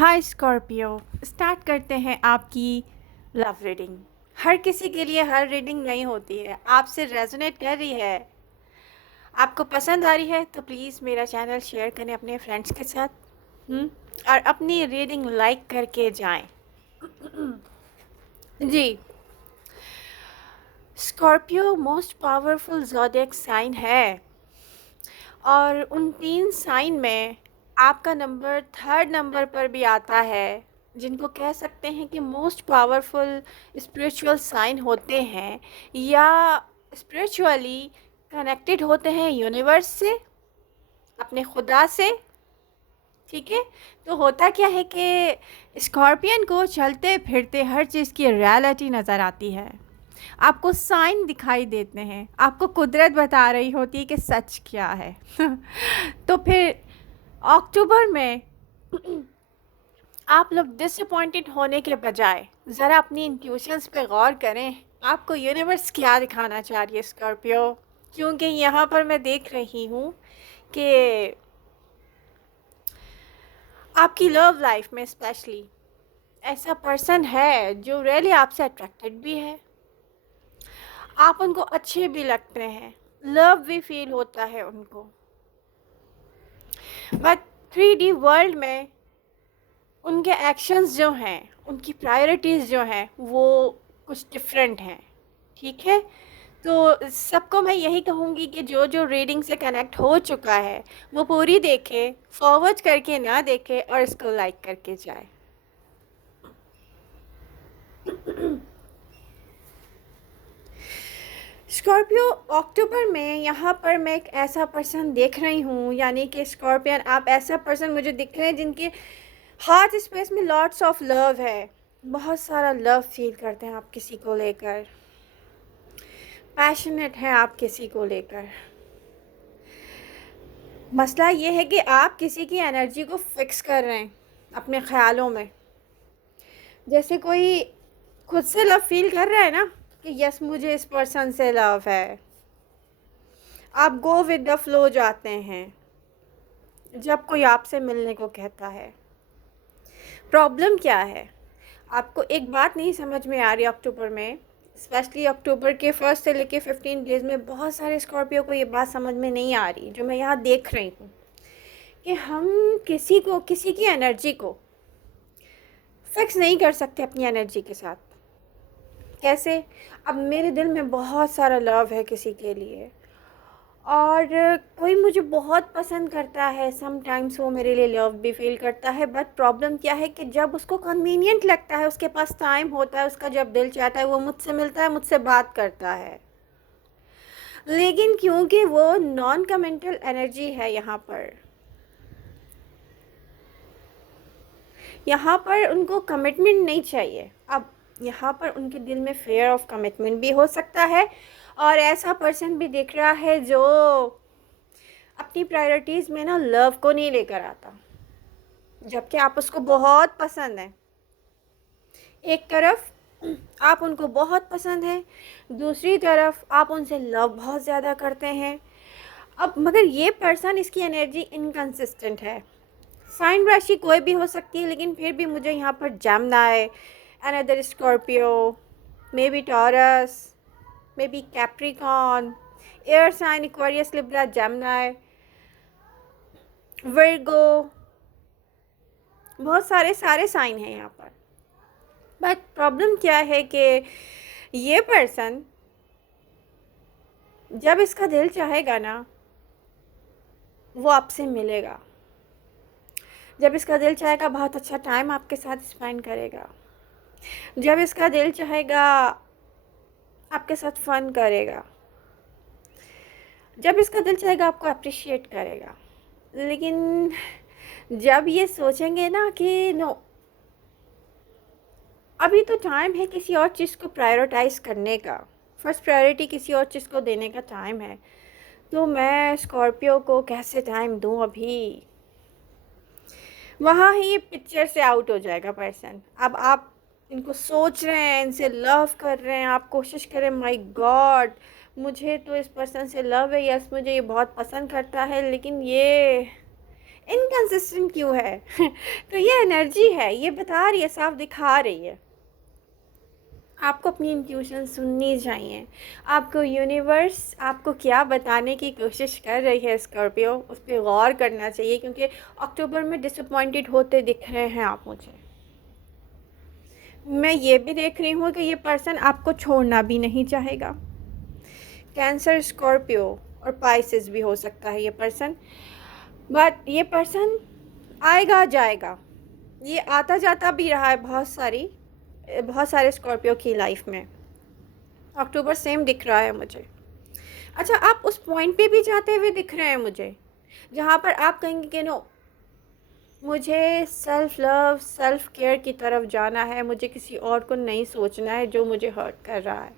हाय Scorpio. Start करते हैं आपकी लव रीडिंग। हर किसी के लिए हर रीडिंग नहीं होती है। आपसे रेजोनेट कर रही है, आपको पसंद आ रही है तो प्लीज़ मेरा चैनल शेयर करें अपने फ्रेंड्स के साथ। और अपनी रीडिंग लाइक करके जाएं। जी, Scorpio most powerful zodiac sign है और उन 3 साइन में आपका नंबर 3rd नंबर पर भी आता है, जिनको कह सकते हैं कि मोस्ट पावरफुल स्पिरिचुअल साइन होते हैं या स्पिरिचुअली कनेक्टेड होते हैं यूनिवर्स से, अपने खुदा से। ठीक है, तो होता क्या है कि स्कॉर्पियन को चलते फिरते हर चीज़ की रियलिटी नज़र आती है। आपको साइन दिखाई देते हैं, आपको कुदरत बता रही होती है कि सच क्या है। तो फिर अक्टूबर में आप लोग डिसअपॉइंटेड होने के बजाय ज़रा अपनी इंट्यूशंस पे गौर करें। आपको यूनिवर्स क्या दिखाना चाह रही है स्कॉर्पियो? क्योंकि यहाँ पर मैं देख रही हूँ कि आपकी लव लाइफ में स्पेशली ऐसा पर्सन है जो रियली आपसे अट्रैक्टेड भी है, आप उनको अच्छे भी लगते हैं, लव भी फील होता है उनको। बट 3D वर्ल्ड में उनके एक्शंस जो हैं, उनकी प्रायोरिटीज़ जो हैं वो कुछ डिफरेंट हैं। ठीक है, तो सबको मैं यही कहूँगी कि जो जो रीडिंग से कनेक्ट हो चुका है वो पूरी देखे, फॉरवर्ड करके ना देखे और इसको लाइक करके जाए। स्कॉर्पियो, अक्टूबर में यहाँ पर मैं एक ऐसा पर्सन देख रही हूँ, यानी कि स्कॉर्पियन आप ऐसा पर्सन मुझे दिख रहे हैं जिनके हार्ट स्पेस में लॉट्स ऑफ लव है। बहुत सारा लव फील करते हैं आप किसी को लेकर, पैशनेट हैं आप किसी को लेकर। मसला ये है कि आप किसी की एनर्जी को फिक्स कर रहे हैं अपने ख्यालों में। जैसे कोई खुद से लव फील कर रहा है ना कि यस मुझे इस पर्सन से लव है, आप गो विद द फ्लो जाते हैं जब कोई आपसे मिलने को कहता है। प्रॉब्लम क्या है? आपको एक बात नहीं समझ में आ रही अक्टूबर में, स्पेशली अक्टूबर के 1 से लेके 15 डेज़ में बहुत सारे स्कॉर्पियो को ये बात समझ में नहीं आ रही जो मैं यहाँ देख रही हूँ कि हम किसी की एनर्जी को फिक्स नहीं कर सकते अपनी एनर्जी के साथ। कैसे? अब मेरे दिल में बहुत सारा लव है किसी के लिए और कोई मुझे बहुत पसंद करता है, समटाइम्स वो मेरे लिए लव भी फील करता है। बट प्रॉब्लम क्या है कि जब उसको कन्वीनियंट लगता है, उसके पास टाइम होता है, उसका जब दिल चाहता है वो मुझसे मिलता है, मुझसे बात करता है। लेकिन क्योंकि वो नॉन कमेंटल एनर्जी है, यहाँ पर उनको कमिटमेंट नहीं चाहिए। अब यहाँ पर उनके दिल में फेयर ऑफ कमिटमेंट भी हो सकता है और ऐसा पर्सन भी दिख रहा है जो अपनी प्रायोरिटीज़ में ना लव को नहीं लेकर आता, जबकि आप उसको बहुत पसंद हैं। एक तरफ आप उनको बहुत पसंद हैं, दूसरी तरफ आप उनसे लव बहुत ज़्यादा करते हैं। अब मगर ये पर्सन, इसकी एनर्जी इनकंसिस्टेंट है। साइन राशि कोई भी हो सकती है, लेकिन फिर भी मुझे यहाँ पर Gemini, another Scorpio, may be Taurus, may be Capricorn, air sign Aquarius, Libra, Gemini, Virgo, बहुत सारे साइन हैं यहाँ पर। बट प्रॉब्लम क्या है कि ये पर्सन जब इसका दिल चाहेगा ना वो आपसे मिलेगा, जब इसका दिल चाहेगा बहुत अच्छा टाइम आपके साथ स्पेंड करेगा, जब इसका दिल चाहेगा आपके साथ फन करेगा, जब इसका दिल चाहेगा आपको अप्रिशिएट करेगा। लेकिन जब ये सोचेंगे ना कि नो, अभी तो टाइम है किसी और चीज़ को प्रायोरिटाइज़ करने का, फर्स्ट प्रायोरिटी किसी और चीज़ को देने का टाइम है, तो मैं स्कॉर्पियो को कैसे टाइम दूँ अभी? वहाँ ही ये पिक्चर से आउट हो जाएगा पर्सन। अब आप इनको सोच रहे हैं, इनसे लव कर रहे हैं, आप कोशिश करें माय गॉड मुझे तो इस पर्सन से लव है, यस मुझे ये बहुत पसंद करता है, लेकिन ये इनकंसिस्टेंट क्यों है? तो ये एनर्जी है, ये बता रही है, साफ दिखा रही है। आपको अपनी इंट्यूशन सुननी चाहिए। आपको यूनिवर्स आपको क्या बताने की कोशिश कर रही है स्कॉर्पियो, उस पर गौर करना चाहिए, क्योंकि अक्टूबर में डिसअपॉइंटेड होते दिख रहे हैं आप मुझे। मैं ये भी देख रही हूँ कि ये पर्सन आपको छोड़ना भी नहीं चाहेगा। कैंसर, स्कॉर्पियो और पाइसेस भी हो सकता है ये पर्सन, बट ये पर्सन आएगा जाएगा। ये आता जाता भी रहा है बहुत सारे स्कॉर्पियो की लाइफ में। अक्टूबर सेम दिख रहा है मुझे। अच्छा, आप उस पॉइंट पे भी जाते हुए दिख रहे हैं मुझे जहाँ पर आप कहेंगे कि नो, मुझे सेल्फ लव, सेल्फ केयर की तरफ जाना है, मुझे किसी और को नहीं सोचना है जो मुझे हर्ट कर रहा है।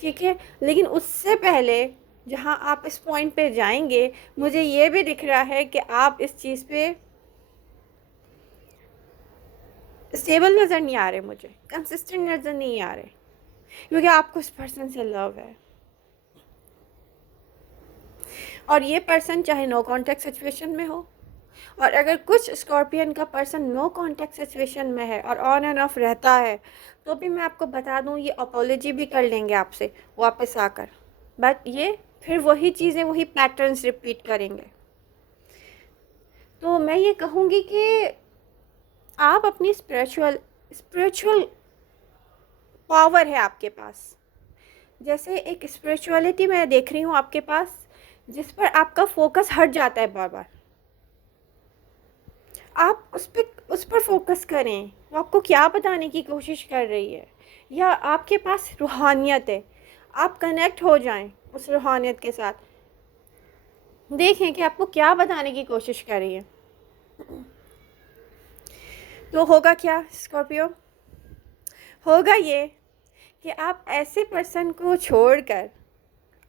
ठीक है, लेकिन उससे पहले जहाँ आप इस पॉइंट पे जाएंगे, मुझे ये भी दिख रहा है कि आप इस चीज़ पे स्टेबल नज़र नहीं आ रहे, मुझे कंसिस्टेंट नज़र नहीं आ रहे, क्योंकि आपको इस पर्सन से लव है। और ये पर्सन चाहे नो कांटेक्ट सिचुएशन में हो, और अगर कुछ स्कॉर्पियन का पर्सन नो कांटेक्ट सिचुएशन में है और ऑन एंड ऑफ रहता है, तो भी मैं आपको बता दूं, ये अपॉलॉजी भी कर लेंगे आपसे वापस आकर, बट ये फिर वही चीज़ें, वही पैटर्न्स रिपीट करेंगे। तो मैं ये कहूँगी कि आप अपनी स्पिरिचुअल पावर है आपके पास, जैसे एक स्पिरिचुअलिटी मैं देख रही हूँ आपके पास, जिस पर आपका फोकस हट जाता है बार बार। आप उस पर फोकस करें, वो आपको क्या बताने की कोशिश कर रही है, या आपके पास रूहानियत है, आप कनेक्ट हो जाएं उस रूहानियत के साथ, देखें कि आपको क्या बताने की कोशिश कर रही है। तो होगा क्या स्कॉर्पियो? होगा ये कि आप ऐसे पर्सन को छोड़कर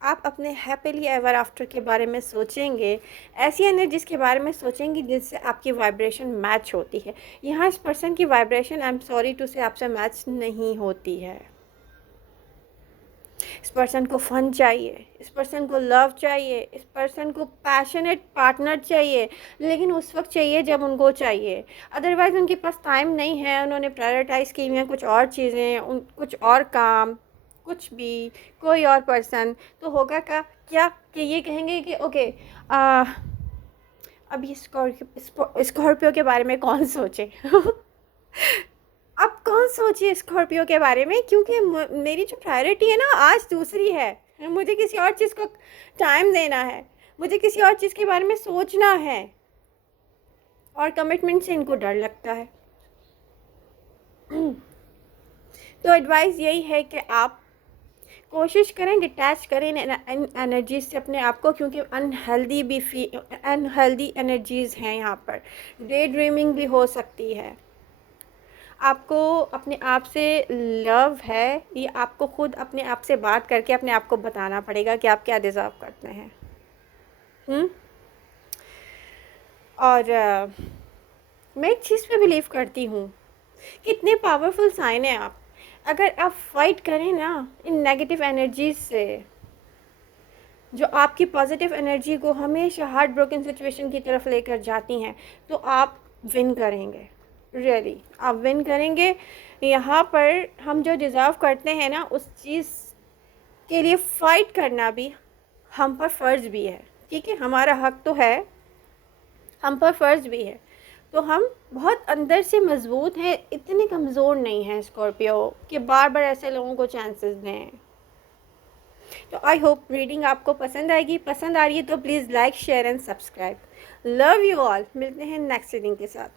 आप अपने हैप्पीली एवर आफ्टर के बारे में सोचेंगे, ऐसी एनर्जीज़ के बारे में सोचेंगे जिससे आपकी वाइब्रेशन मैच होती है। यहाँ इस पर्सन की vibration, I am sorry to say, आपसे मैच नहीं होती है। इस पर्सन को फन चाहिए, इस पर्सन को लव चाहिए, इस पर्सन को पैशनेट पार्टनर चाहिए, लेकिन उस वक्त चाहिए जब उनको चाहिए। अदरवाइज़ उनके पास टाइम नहीं है, उन्होंने प्रायोरिटाइज़ की हुई हैं कुछ और चीज़ें, कुछ और काम, कुछ भी, कोई और पर्सन। तो होगा क्या कि ये कहेंगे कि ओके, अब ये स्कॉर्पियो के बारे में कौन सोचे। अब कौन सोचे स्कॉर्पियो के बारे में, क्योंकि मेरी जो प्रायोरिटी है ना आज दूसरी है। मुझे किसी और चीज़ को टाइम देना है, मुझे किसी और चीज़ के बारे में सोचना है, और कमिटमेंट से इनको डर लगता है। तो एडवाइस यही है कि आप कोशिश करें डिटैच करें इन एनर्जीज से अपने आप को, क्योंकि अनहेल्दी एनर्जीज़ हैं यहाँ पर। डे ड्रीमिंग भी हो सकती है। आपको अपने आप से लव है, ये आपको खुद अपने आप से बात करके अपने आप को बताना पड़ेगा कि आप क्या डिज़र्व करते हैं। और मैं एक चीज़ पे बिलीव करती हूँ, कितने पावरफुल साइन है आप। अगर आप फाइट करें ना इन नेगेटिव एनर्जीज से, जो आपकी पॉजिटिव एनर्जी को हमेशा हार्ट ब्रोकन सिचुएशन की तरफ लेकर जाती हैं, तो आप विन करेंगे। रियली आप विन करेंगे। यहाँ पर हम जो डिज़र्व करते हैं ना, उस चीज़ के लिए फ़ाइट करना भी हम पर फ़र्ज़ भी है। ठीक है, हमारा हक तो है, हम पर फ़र्ज़ भी है। तो हम बहुत अंदर से मज़बूत हैं, इतने कमज़ोर नहीं हैं स्कॉर्पियो कि बार बार ऐसे लोगों को चांसेस दें। तो आई होप रीडिंग आपको पसंद आएगी। पसंद आ रही है तो please like, share and subscribe. Love you all. मिलते हैं नेक्स्ट रीडिंग के साथ।